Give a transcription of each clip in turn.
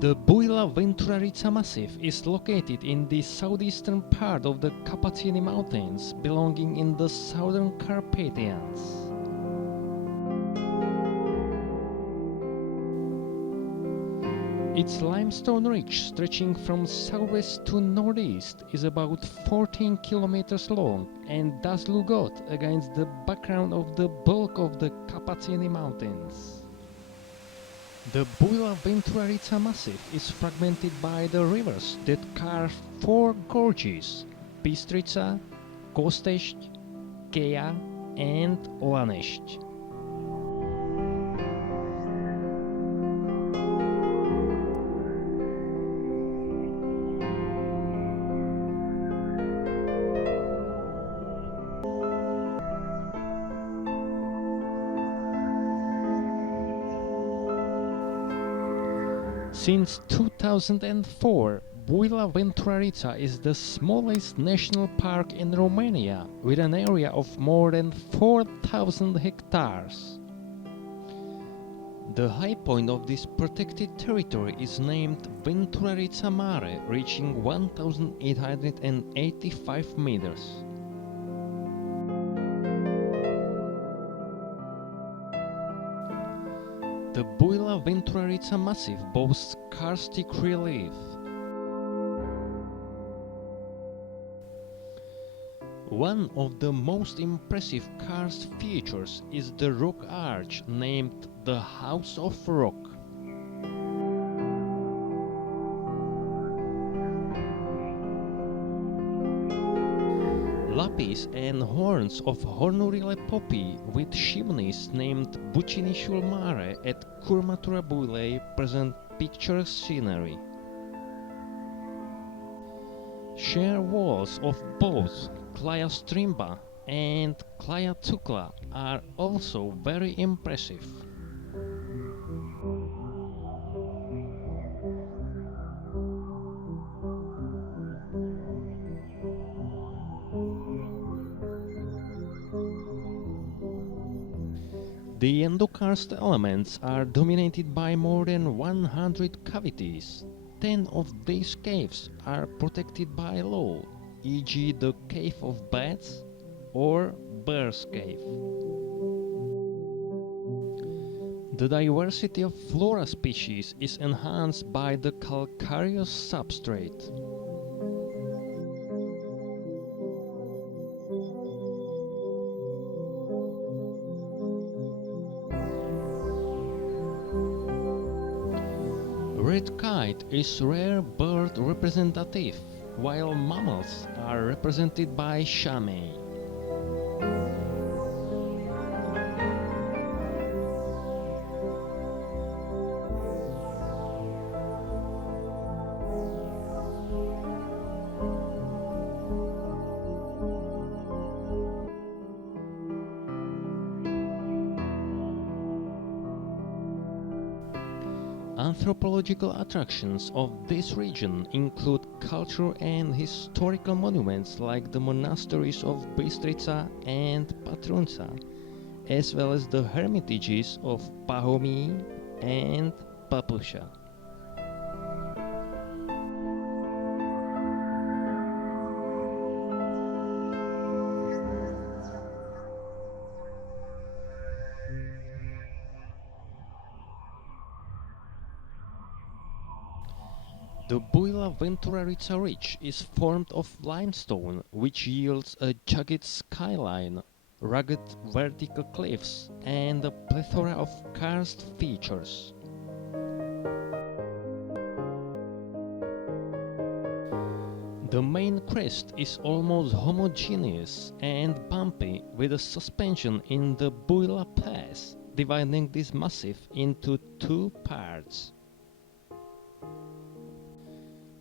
The Buila-Vânturariţa Massif is located in the southeastern part of the Căpăţânii Mountains, belonging in the Southern Carpathians. Its limestone ridge, stretching from southwest to northeast, is about 14 kilometers long and does look odd against the background of the bulk of the Căpăţânii Mountains. The Buila-Vânturarița Massif is fragmented by the rivers that carve four gorges: Bistriţa, Costești, Cheia and Wildest. Since 2004, Buila-Vânturarița is the smallest national park in Romania, with an area of more than 4,000 hectares. The high point of this protected territory is named Vânturariţa Mare, reaching 1,885 meters. The Buila-Vânturarița Massif boasts karstic relief. One of the most impressive karst features is the rock arch named the House of Rock. Lapis and horns of hornurile poppy with chimneys named Bucinișul Mare at Curmatura Builei present picturesque scenery. Sheer walls of both Claia Strimba and Claia Tucla are also very impressive. The endokarst elements are dominated by more than 100 cavities. 10 of these caves are protected by law, e.g. the Cave of Bats or Bear's Cave. The diversity of flora species is enhanced by the calcareous substrate. Red kite is rare bird representative, while mammals are represented by chamois. Anthropological attractions of this region include cultural and historical monuments like the monasteries of Bistriţa and Pătrunsa, as well as the hermitages of Pahomie and Păpuşa. The Buila-Vânturarița ridge is formed of limestone, which yields a jagged skyline, rugged vertical cliffs, and a plethora of karst features. The main crest is almost homogeneous and bumpy, with a suspension in the Buila Pass, dividing this massif into two parts.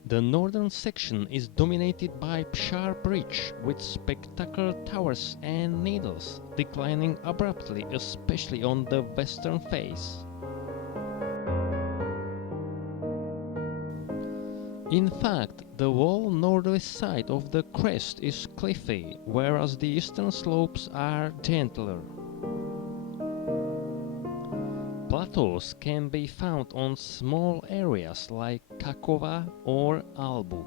The northern section is dominated by sharp ridge with spectacular towers and needles, declining abruptly, especially on the western face. In fact, the whole northwest side of the crest is cliffy, whereas the eastern slopes are gentler. plateaus can be found on small areas like Kakova or Albu.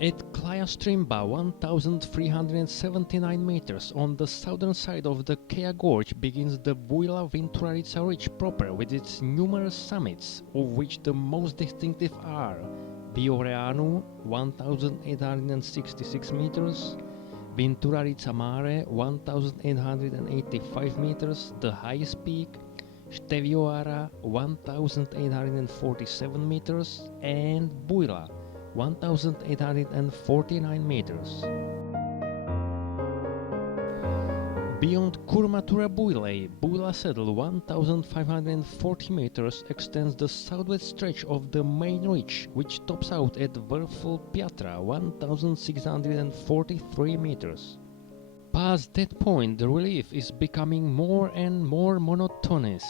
At Clayastrimba, 1,379 meters on the southern side of the Cheia Gorge, begins the Buila-Vânturarița ridge proper with its numerous summits, of which the most distinctive are Bioreanu, 1,866 meters, Vânturariţa Mare, 1,885 meters, the highest peak, Ștevioara, 1,847 meters, and Buila, 1,849 meters. Beyond Curmatura Builei, Buila Saddle, 1,540 meters, extends the southwest stretch of the main ridge, which tops out at Vârful Piatra, 1,643 meters. Past that point, the relief is becoming more and more monotonous.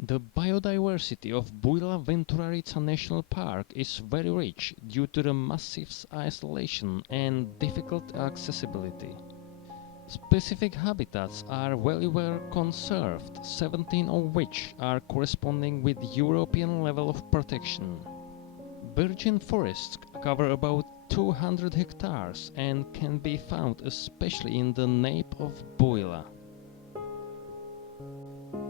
The biodiversity of Buila-Vânturarița National Park is very rich due to the massif's isolation and difficult accessibility. Specific habitats are very well conserved, 17 of which are corresponding with European level of protection. Virgin forests cover about 200 hectares and can be found especially in the nape of Buila.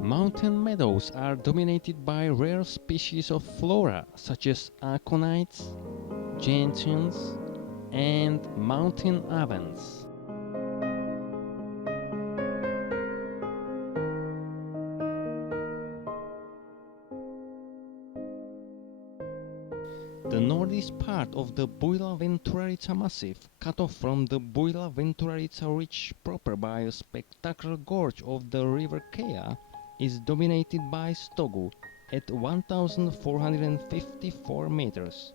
Mountain meadows are dominated by rare species of flora such as aconites, gentians, and mountain avens. The northeast part of the Buila-Vânturarița Massif, cut off from the Buila-Vânturarița ridge proper by a spectacular gorge of the river Cheia, is dominated by Stogu at 1,454 meters.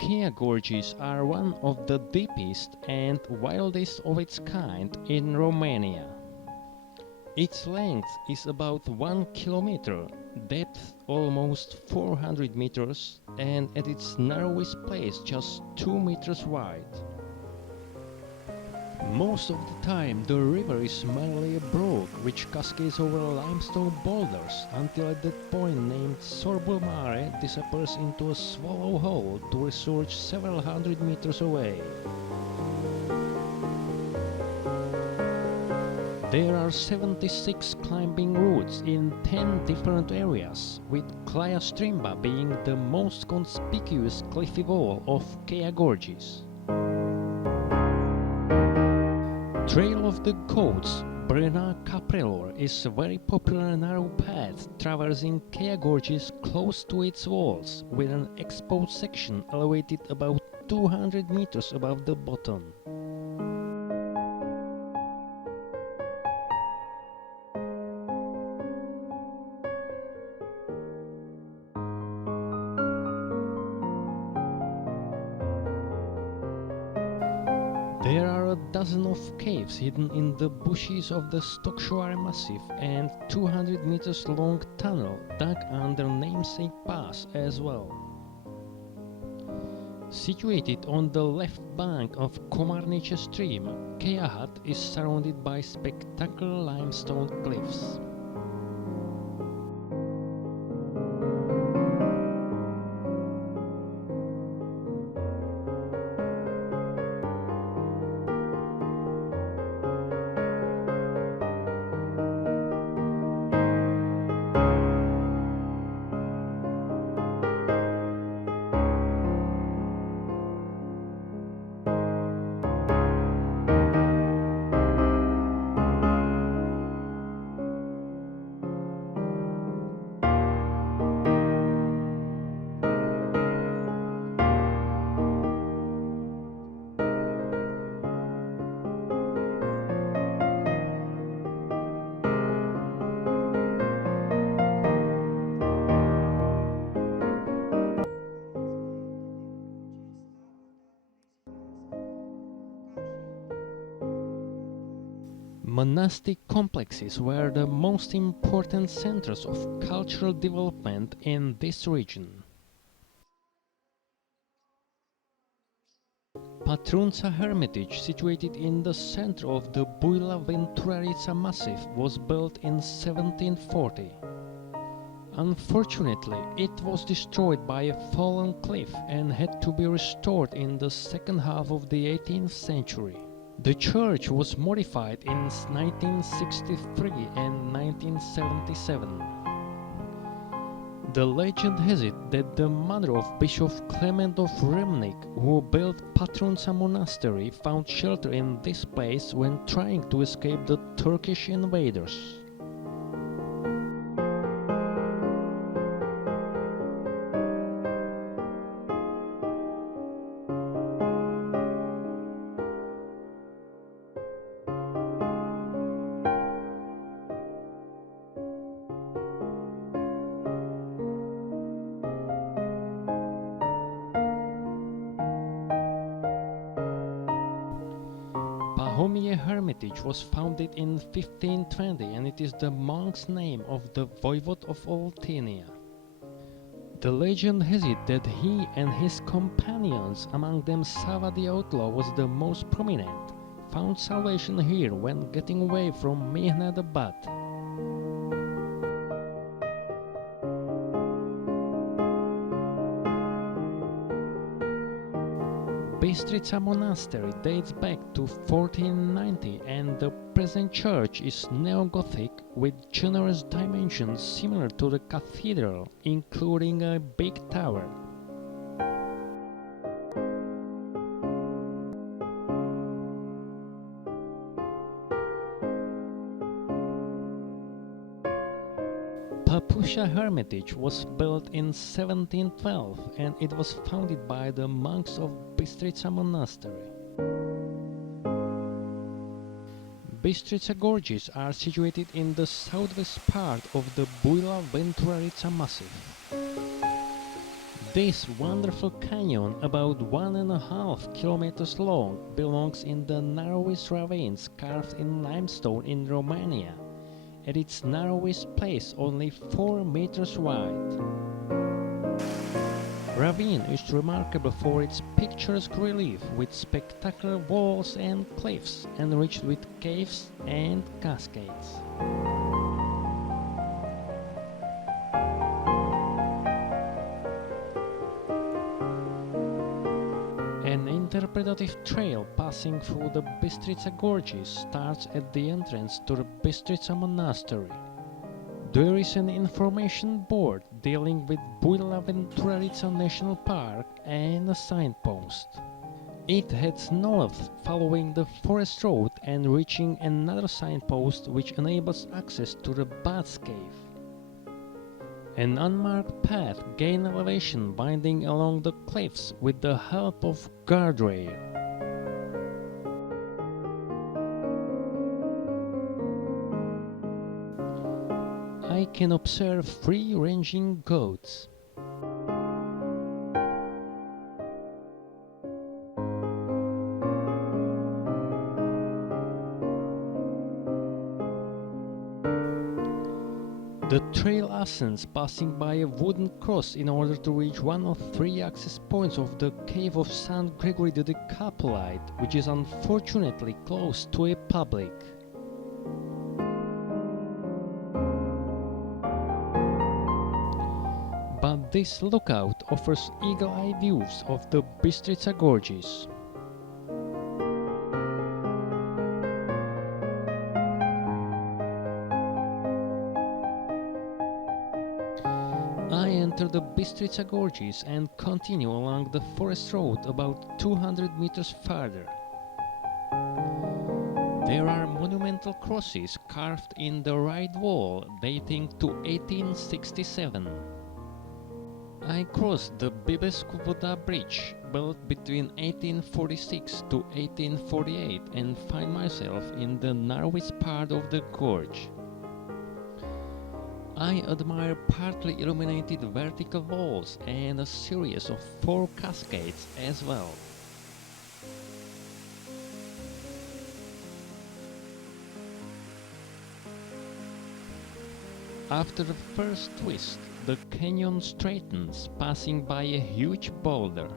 Cheia Gorges are one of the deepest and wildest of its kind in Romania. Its length is about 1 kilometer, depth almost 400 meters, and at its narrowest place just 2 meters wide. Most of the time the river is merely a brook which cascades over limestone boulders until at that point named Sorbul Mare disappears into a swallow hole to resurge several hundred meters away. There are 76 climbing routes in 10 different areas, with Clayastrimba being the most conspicuous cliffy wall of Cheia Gorges. Trail of the Goats, Brena Caprelor, is a very popular narrow path traversing Cheia Gorges close to its walls, with an exposed section elevated about 200 meters above the bottom. There are a dozen of caves hidden in the bushes of the Stocșoare Massif and 200 meters long tunnel dug under namesake pass as well. Situated on the left bank of Comarnice stream, Cheia Hut is surrounded by spectacular limestone cliffs. Monastic complexes were the most important centers of cultural development in this region. Pătrunsa Hermitage, situated in the center of the Buila-Vânturariţa Massif, was built in 1740. Unfortunately, it was destroyed by a fallen cliff and had to be restored in the second half of the 18th century. The church was modified in 1963 and 1977. The legend has it that the mother of Bishop Clement of Râmnic, who built Pătrunsa Monastery, found shelter in this place when trying to escape the Turkish invaders. Mahamaya Hermitage was founded in 1520 and it is the monk's name of the voivode of Oltenia. The legend has it that he and his companions, among them Sava the Outlaw was the most prominent, found salvation here when getting away from Mihnedabad. Bistriţa Monastery dates back to 1490 and the present church is neo-Gothic with generous dimensions similar to the cathedral, including a big tower. Pupusas Hermitage was built in 1712 and it was founded by the monks of Bistriţa Monastery. Bistriţa Gorges are situated in the southwest part of the Buila-Vânturarița Massif. This wonderful canyon, about 1.5 kilometers long, belongs in the narrowest ravines carved in limestone in Romania. At its narrowest place, only 4 meters wide. Ravine is remarkable for its picturesque relief with spectacular walls and cliffs, enriched with caves and cascades. An interpretative trail passing through the Bistriţa Gorges starts at the entrance to the Bistriţa Monastery. There is an information board dealing with Buila-Vânturarița National Park and a signpost. It heads north following the forest road and reaching another signpost which enables access to the Bats Cave. An unmarked path gains elevation winding along the cliffs with the help of guardrail. I can observe free-ranging goats. The trail ascends, passing by a wooden cross in order to reach one of 3 access points of the cave of St. Gregory the Decapulite, which is unfortunately closed to a public. But this lookout offers eagle-eye views of the Bistriţa Gorges. I enter the Bistriţa Gorges and continue along the forest road about 200 meters farther. There are monumental crosses carved in the right wall dating to 1867. I cross the Bibescu Voda Bridge, built between 1846 to 1848, and find myself in the narrowest part of the gorge. I admire partly illuminated vertical walls and a series of 4 cascades as well. After the first twist, the canyon straightens, passing by a huge boulder.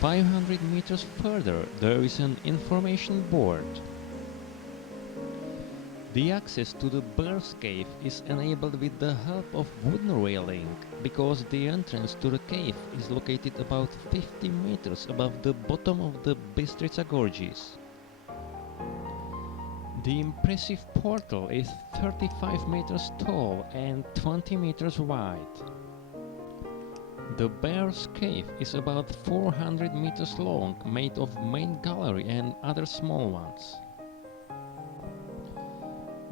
500 meters further, there is an information board. The access to the Bear's Cave is enabled with the help of wooden railing, because the entrance to the cave is located about 50 meters above the bottom of the Bistriţa Gorges. The impressive portal is 35 meters tall and 20 meters wide. The Bear's Cave is about 400 meters long, made of main gallery and other small ones.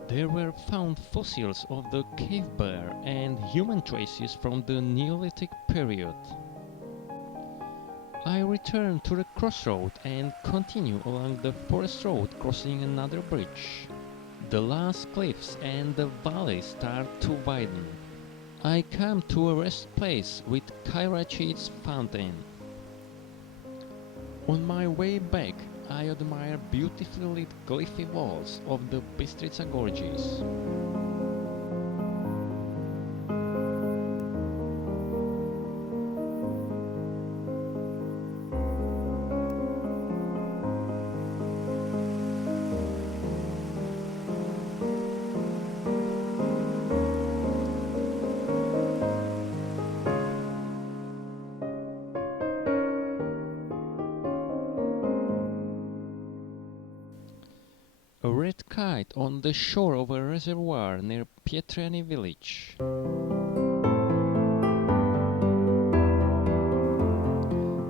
There were found fossils of the cave bear and human traces from the Neolithic period. I return to the crossroad and continue along the forest road, crossing another bridge. The last cliffs and the valley start to widen. I come to a rest place with Kairachi's fountain. On my way back, I admire beautifully lit glyphy walls of the Bistriţa Gorges. A red kite on the shore of a reservoir near Pietreni village.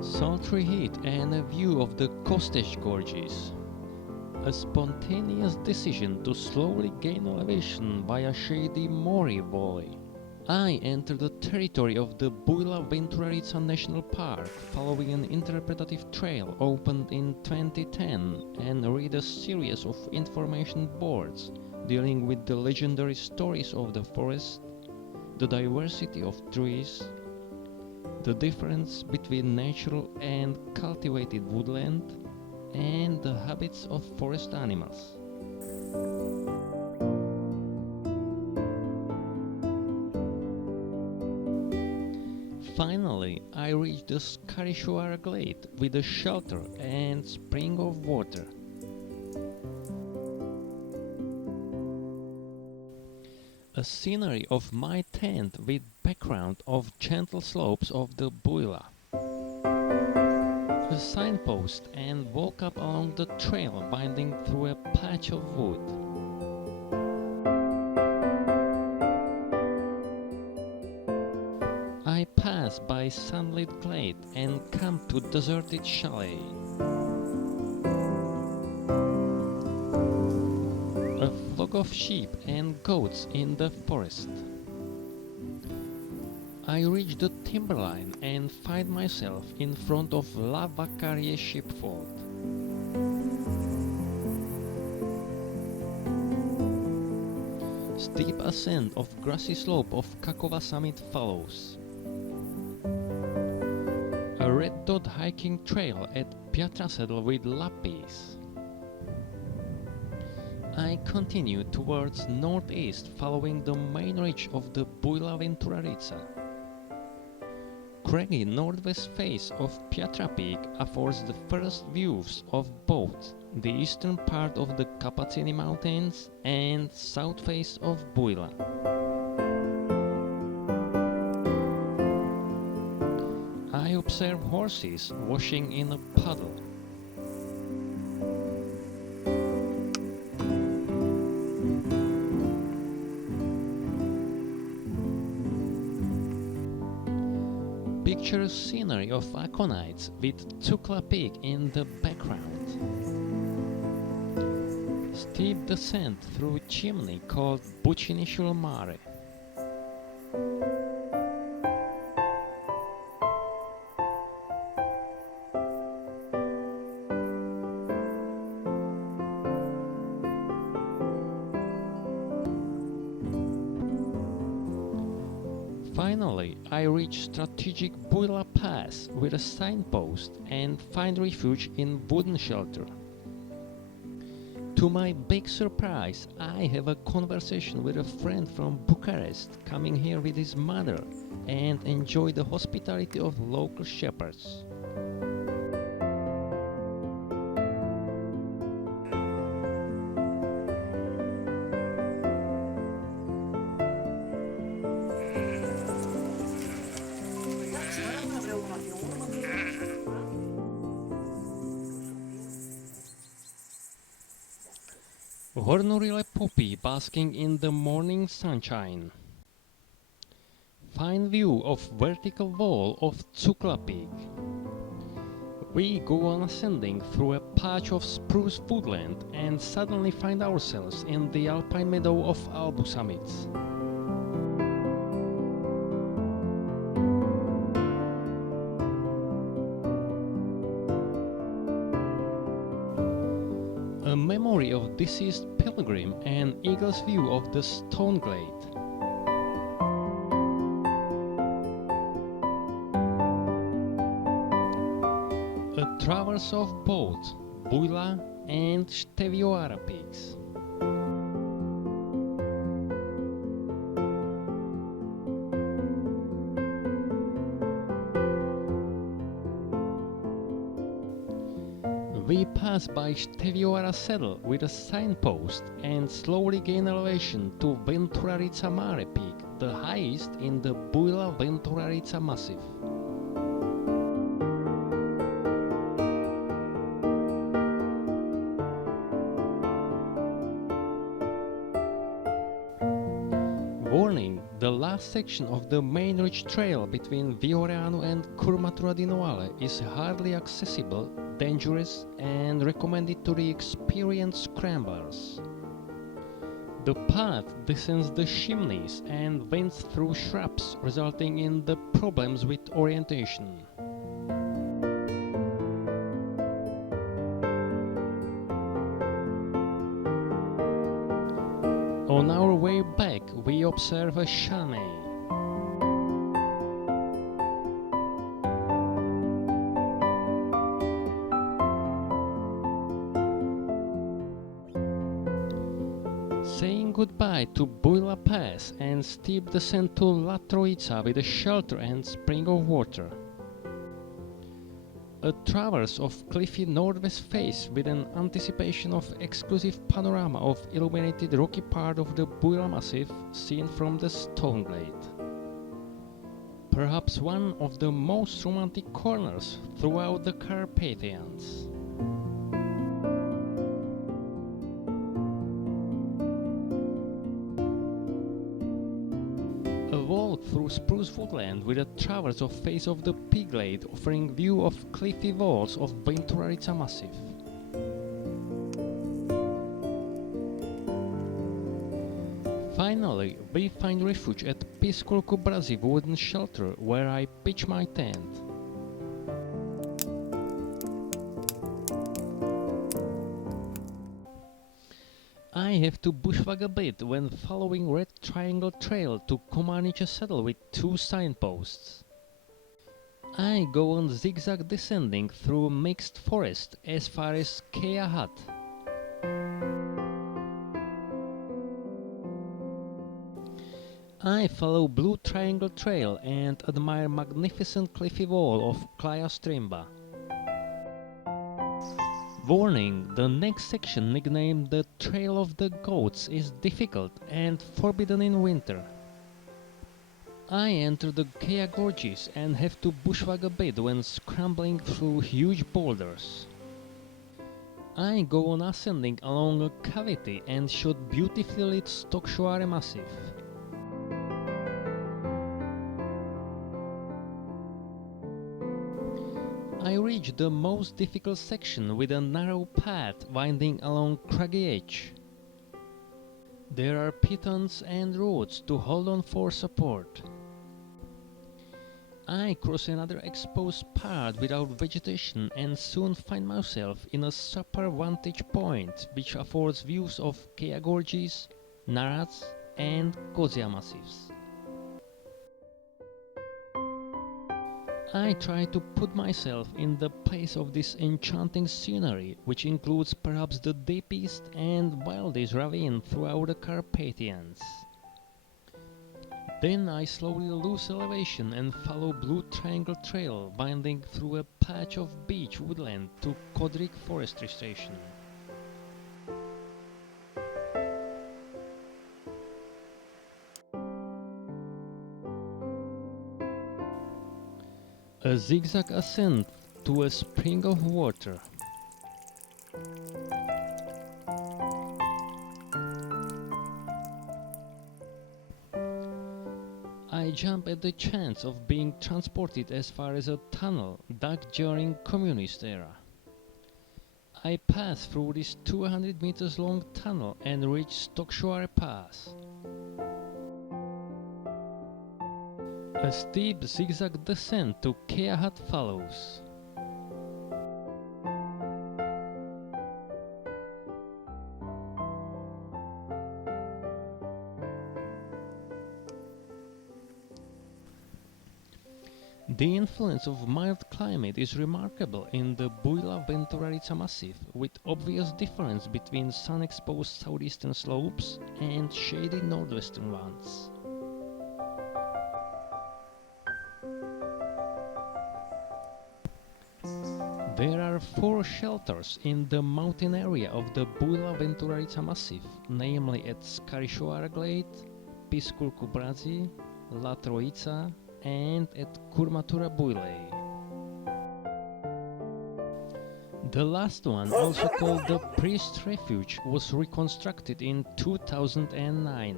Sultry heat and a view of the Costești Gorges. A spontaneous decision to slowly gain elevation via shady Mori Valley. I enter the territory of the Buila-Vânturarița National Park following an interpretative trail opened in 2010 and read a series of information boards dealing with the legendary stories of the forest, the diversity of trees, the difference between natural and cultivated woodland, and the habits of forest animals. Finally, I reached the Scarishoara glade with a shelter and spring of water. A scenery of my tent with background of gentle slopes of the Buila. A signpost and walk up along the trail winding through a patch of wood. I pass by sunlit glade and come to deserted chalet. A flock of sheep and goats in the forest. I reach the timberline and find myself in front of La Vacarie sheepfold. Steep ascent of grassy slope of Kakova summit follows. A red dot hiking trail at Piatra saddle with lapis. I continue towards northeast following the main ridge of the Buila-Vânturarița. Craggy northwest face of Piatra Peak affords the first views of both the eastern part of the Căpăţânii Mountains and south face of Buila. I observe horses washing in a puddle. Picturesque scenery of Aconites with Tukla Peak in the background. Steep descent through chimney called Bucinișul Mare. Finally, I reach strategic Buila Pass with a signpost and find refuge in wooden shelter. To my big surprise, I have a conversation with a friend from Bucharest coming here with his mother and enjoy the hospitality of local shepherds. Vârnurile poppy basking in the morning sunshine. Fine view of vertical wall of Tsukla Peak. We go on ascending through a patch of spruce woodland and suddenly find ourselves in the alpine meadow of Albu summits. A memory of deceased pilgrim and eagle's view of the stone glade. A traverse of both Buila and Stevioara peaks. We pass by Stevioara saddle with a signpost and slowly gain elevation to Vânturariţa Mare peak, the highest in the Buila-Vânturariţa Massif. Warning: the last section of the main ridge trail between Vioreanu and Curmatura din Oale is hardly accessible, dangerous, and recommended to the experienced scramblers. The path descends the chimneys and winds through shrubs, resulting in the problems with orientation. On our way back, we observe a chalet. Saying goodbye to Buila Pass and steep descent to La Troița with a shelter and spring of water. A traverse of cliffy northwest face with an anticipation of exclusive panorama of illuminated rocky part of the Buila Massif seen from the stone glade. Perhaps one of the most romantic corners throughout the Carpathians. Through spruce woodland with a traverse of face of the peak glade offering view of cliffy walls of Vânturariţa Massif. Finally, we find refuge at peaceful Cubrazi wooden shelter where I pitch my tent. I have to bushwhack a bit when following red triangle trail to Comanice saddle with two signposts. I go on zigzag descending through mixed forest as far as Cheia Hut. I follow blue triangle trail and admire magnificent cliffy wall of Klaia Strimba. Warning: the next section, nicknamed the Trail of the Goats, is difficult and forbidden in winter. I enter the Cheia Gorges and have to bushwhack a bit when scrambling through huge boulders. I go on ascending along a cavity and shoot beautifully lit Stocșoare Massif. I reach the most difficult section with a narrow path winding along craggy edge. There are pitons and roots to hold on for support. I cross another exposed part without vegetation and soon find myself in a super vantage point which affords views of Cheia Gorges, Naratz and Kozia Massifs. I try to put myself in the place of this enchanting scenery, which includes perhaps the deepest and wildest ravine throughout the Carpathians. Then I slowly lose elevation and follow blue triangle trail winding through a patch of beech woodland to Codric forestry station. A zigzag ascent to a spring of water. jump at the chance of being transported as far as a tunnel dug during communist era. I passed through this 200 meters long tunnel and reached Stocșoara Pass. A steep zigzag descent to Cheia Hut follows. The influence of mild climate is remarkable in the Buila-Vânturariţa Massif, with obvious difference between sun-exposed southeastern slopes and shady northwestern ones. There are 4 shelters in the mountain area of the Buila-Vânturariţa Massif, namely at Scarișoara Glade, Piscul cu Brazii, La Troița, and at Curmatura Builei. The last one, also called the Priest Refuge, was reconstructed in 2009.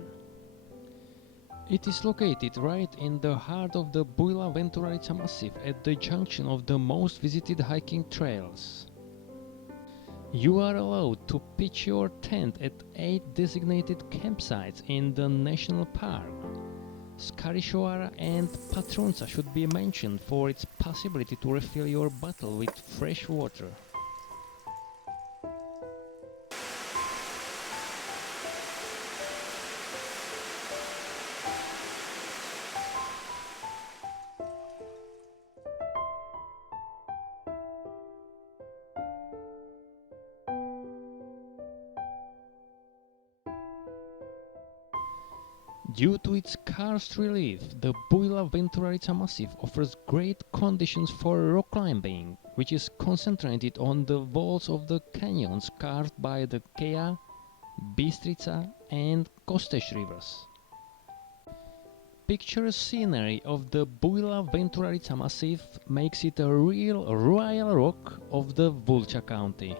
It is located right in the heart of the Buila-Vânturariţa Massif at the junction of the most visited hiking trails. You are allowed to pitch your tent at 8 designated campsites in the national park. Scarișoara and Pătrunsa should be mentioned for its possibility to refill your bottle with fresh water. Due to its karst relief, the Buila-Vânturariţa Massif offers great conditions for rock climbing, which is concentrated on the walls of the canyons carved by the Cheia, Bistriţa and Costești rivers. Picturesque scenery of the Buila-Vânturariţa Massif makes it a real royal rock of the Vâlcea county.